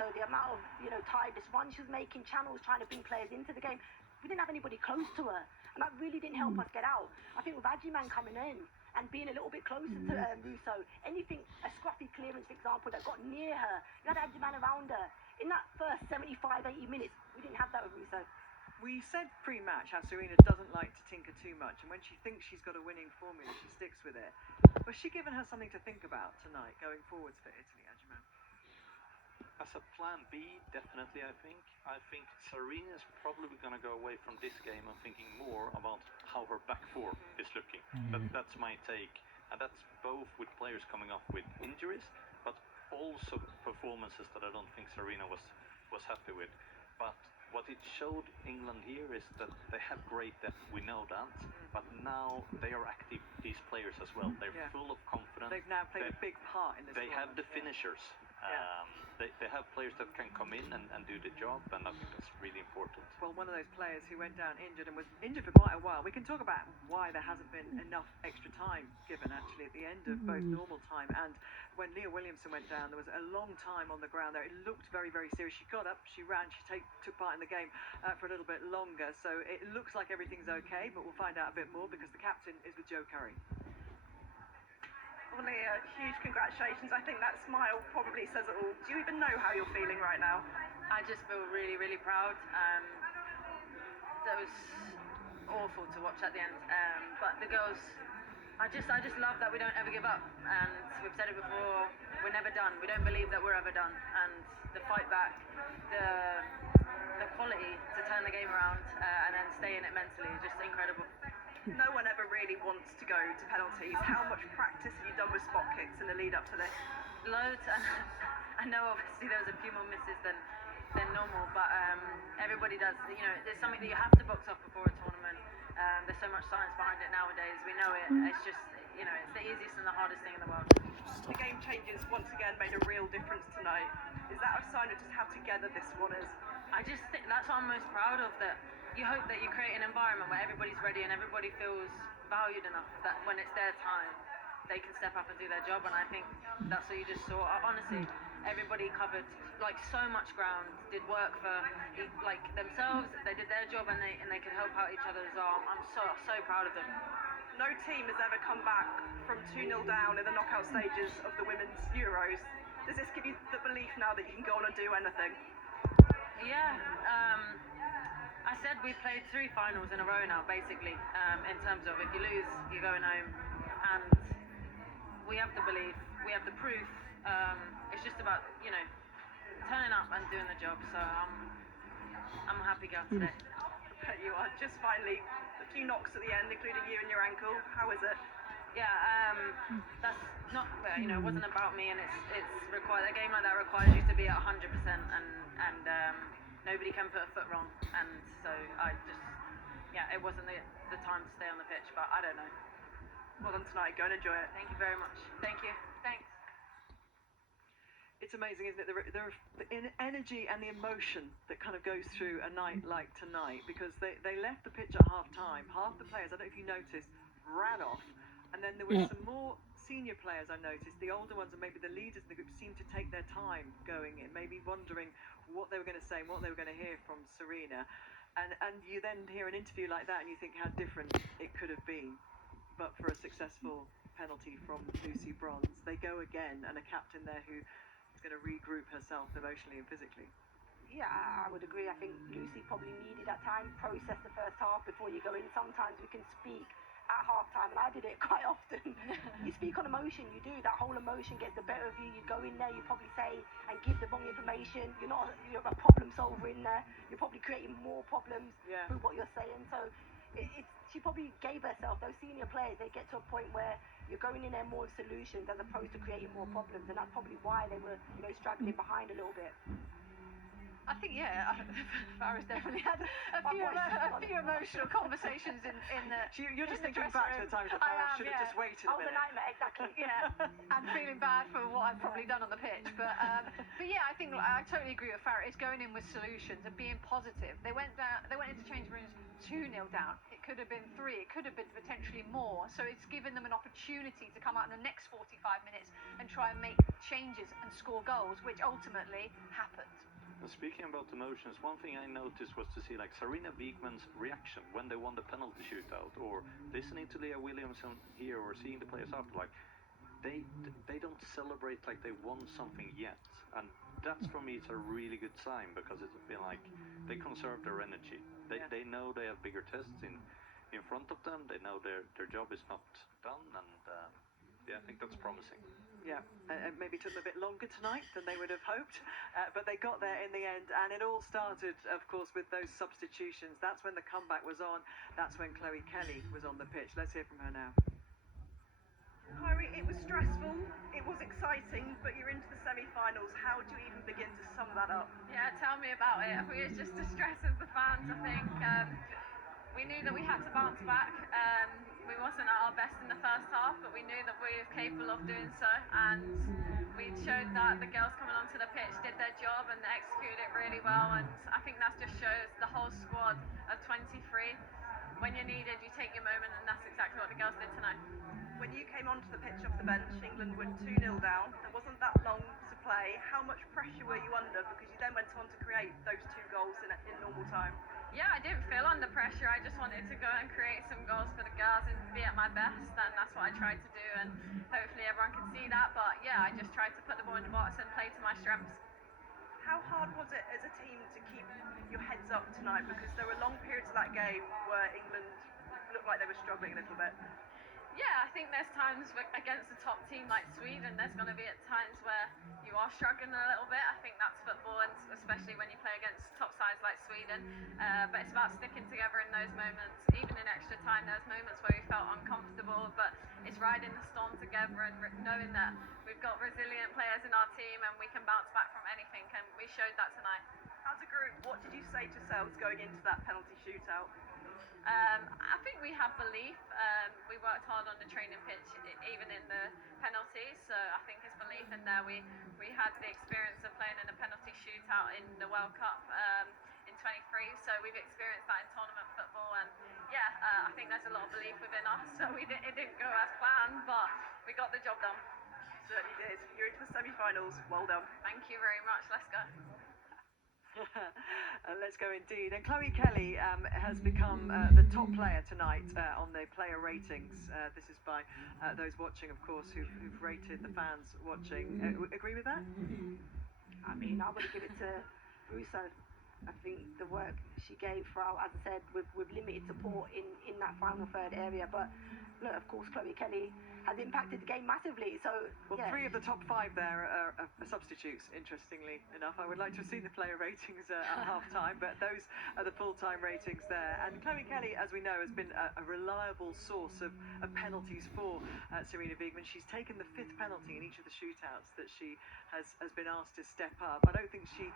Russo, the amount of, tireless runs she was making, channels, trying to bring players into the game. We didn't have anybody close to her, and that really didn't help us get out. I think with Agyman coming in and being a little bit closer to Russo, anything, a scruffy clearance, for example, that got near her, you had Agyman around her. In that first 75, 80 minutes, we didn't have that with Russo. We said pre-match how Serena doesn't like to tinker too much, and when she thinks she's got a winning formula, she sticks with it. Was she given her something to think about tonight, going forwards for Italy, Agyman? As a plan B, definitely, I think. I think Serena is probably going to go away from this game and thinking more about how her back four is looking. That's my take. And that's both with players coming off with injuries, but also performances that I don't think Serena was happy with. But what it showed England here is that they have great depth, we know that, but now they are active, these players as well. They're full of confidence. They've now played a big part in this. They have the finishers. They have players that can come in and do the job, and I think that's really important. Well, one of those players who went down injured and was injured for quite a while. We can talk about why there hasn't been enough extra time given, actually, at the end of both normal time and when Leah Williamson went down. There was a long time on the ground there. It looked very, very serious. She got up, she ran, she took part in the game for a little bit longer. So it looks like everything's okay, but we'll find out a bit more because the captain is with Joe Curry. Well, Leah, huge congratulations. I think that smile probably says it all. Do you even know how you're feeling right now? I just feel really, really proud. That was awful to watch at the end. But the girls, I just love that we don't ever give up. And we've said it before, we're never done. We don't believe that we're ever done. And the fight back, the quality to turn the game around and then stay in it mentally is just incredible. No one ever really wants to go to penalties. How much practice have you done with spot kicks in the lead up to this? Loads. I know obviously there was a few more misses than normal, but everybody does. There's something that you have to box off before a tournament. There's so much science behind it nowadays. We know it. It's just, it's the easiest and the hardest thing in the world. The game changes once again made a real difference tonight. Is that a sign of just how together this one is? I just think that's what I'm most proud of, that you hope that you create an environment where everybody's ready and everybody feels valued enough that when it's their time, they can step up and do their job. And I think that's what you just saw. Honestly, everybody covered so much ground, did work for themselves. They did their job and they could help out each other as well. I'm so proud of them. No team has ever come back from 2-0 down in the knockout stages of the Women's Euros. Does this give you the belief now that you can go on and do anything? Yeah. I said we played 3 finals in a row now, basically, in terms of if you lose, you're going home. And we have the belief, we have the proof. It's just about, turning up and doing the job. So I'm a happy girl today. I bet you are. Just finally, a few knocks at the end, including you and your ankle. How is it? Yeah, that's not, it wasn't about me, and it's required. A game like that requires you to be at 100%, and nobody can put a foot wrong. And so it wasn't the time to stay on the pitch, but I don't know. Well done tonight. Go and enjoy it. Thank you very much. Thank you. Thanks. It's amazing, isn't it? The energy and the emotion that kind of goes through a night like tonight, because they left the pitch at half-time. Half the players, I don't know if you noticed, ran off. And then there were some more senior players, I noticed. The older ones and maybe the leaders in the group seemed to take their time going in, maybe wondering what they were going to say and what they were going to hear from Serena. And you then hear an interview like that and you think how different it could have been. But for a successful penalty from Lucy Bronze, they go again, and a captain there who is going to regroup herself emotionally and physically. Yeah, I would agree. I think Lucy probably needed that time, process the first half before you go in. Sometimes we can speak at half-time, and I did it quite often. You speak on emotion, you do. That whole emotion gets the better of you. You go in there, you probably say and give the wrong information. You're a problem solver in there. You're probably creating more problems through what you're saying. So she probably gave herself, those senior players, they get to a point where you're going in there more with solutions as opposed to creating more problems, and that's probably why they were struggling behind a little bit. I think, Farah's definitely had a few emotional conversations in the. You're just thinking back to the times that Farah should have just waited a minute. The nightmare, exactly. Yeah, and feeling bad for what I've probably done on the pitch. But But yeah, I think I totally agree with Farah. It's going in with solutions and being positive. They went into change rooms 2-0 down. It could have been 3. It could have been potentially more. So it's given them an opportunity to come out in the next 45 minutes and try and make changes and score goals, which ultimately happened. And speaking about emotions, one thing I noticed was to see like Sarina Beekman's reaction when they won the penalty shootout, or listening to Leah Williamson here, or seeing the players after, like they don't celebrate like they won something yet, and that's for me it's a really good sign, because it's been like they conserve their energy. They know they have bigger tests in front of them. They know their job is not done, and yeah, I think that's promising. Yeah, it maybe took them a bit longer tonight than they would have hoped, but they got there in the end, and it all started, of course, with those substitutions. That's when the comeback was on. That's when Chloe Kelly was on the pitch. Let's hear from her now. Chloe, it was stressful, it was exciting, but you're into the semi-finals. How do you even begin to sum that up? Yeah, tell me about it. It was just the stress of the fans, I think. We knew that we had to bounce back. We wasn't at our best in the first half, but we knew that we were capable of doing so, and we showed that the girls coming onto the pitch did their job and they executed it really well, and I think that just shows the whole squad of 23. When you're needed, you take your moment, and that's exactly what the girls did tonight. When you came onto the pitch off the bench, England were 2-0 down. There wasn't that long to play. How much pressure were you under? Because you then went on to create those 2 goals in normal time. Yeah, I didn't feel under pressure. I just wanted to go and create some goals for the girls and be at my best, and that's what I tried to do, and hopefully everyone can see that. But yeah, I just tried to put the ball in the box and play to my strengths. How hard was it as a team to keep your heads up tonight? Because there were long periods of that game where England looked like they were struggling a little bit. Yeah, I think there's times against a top team like Sweden, there's going to be at times where you are struggling a little bit. I think that's football, and especially when you play against top sides like Sweden. But it's about sticking together in those moments. Even in extra time, there's moments where we felt uncomfortable, but it's riding the storm together and knowing that we've got resilient players in our team and we can bounce back from anything, and we showed that tonight. As a group, what did you say to yourselves going into that penalty shootout? I think we have belief. We worked hard on the training pitch, even in the penalties. So I think it's belief in there. We had the experience of playing in a penalty shootout in the World Cup in 23. So we've experienced that in tournament football, and yeah, I think there's a lot of belief within us. So it didn't go as planned, but we got the job done. Certainly did. You're into the semi-finals. Well done. Thank you very much. Let's go. Let's go indeed. And Chloe Kelly has become the top player tonight on the player ratings. This is by those watching, of course, who've rated the fans watching. Agree with that? I mean, I would give it to Russo. I think the work she gave throughout, as I said, with limited support in that final third area. But look, of course, Chloe Kelly has impacted the game massively. So, well, yeah. 3 of the top 5 there are substitutes, interestingly enough. I would like to have seen the player ratings at half-time, but those are the full-time ratings there. And Chloe Kelly, as we know, has been a reliable source of penalties for Sarina Beekman. She's taken the 5th penalty in each of the shootouts that she has been asked to step up. I don't think she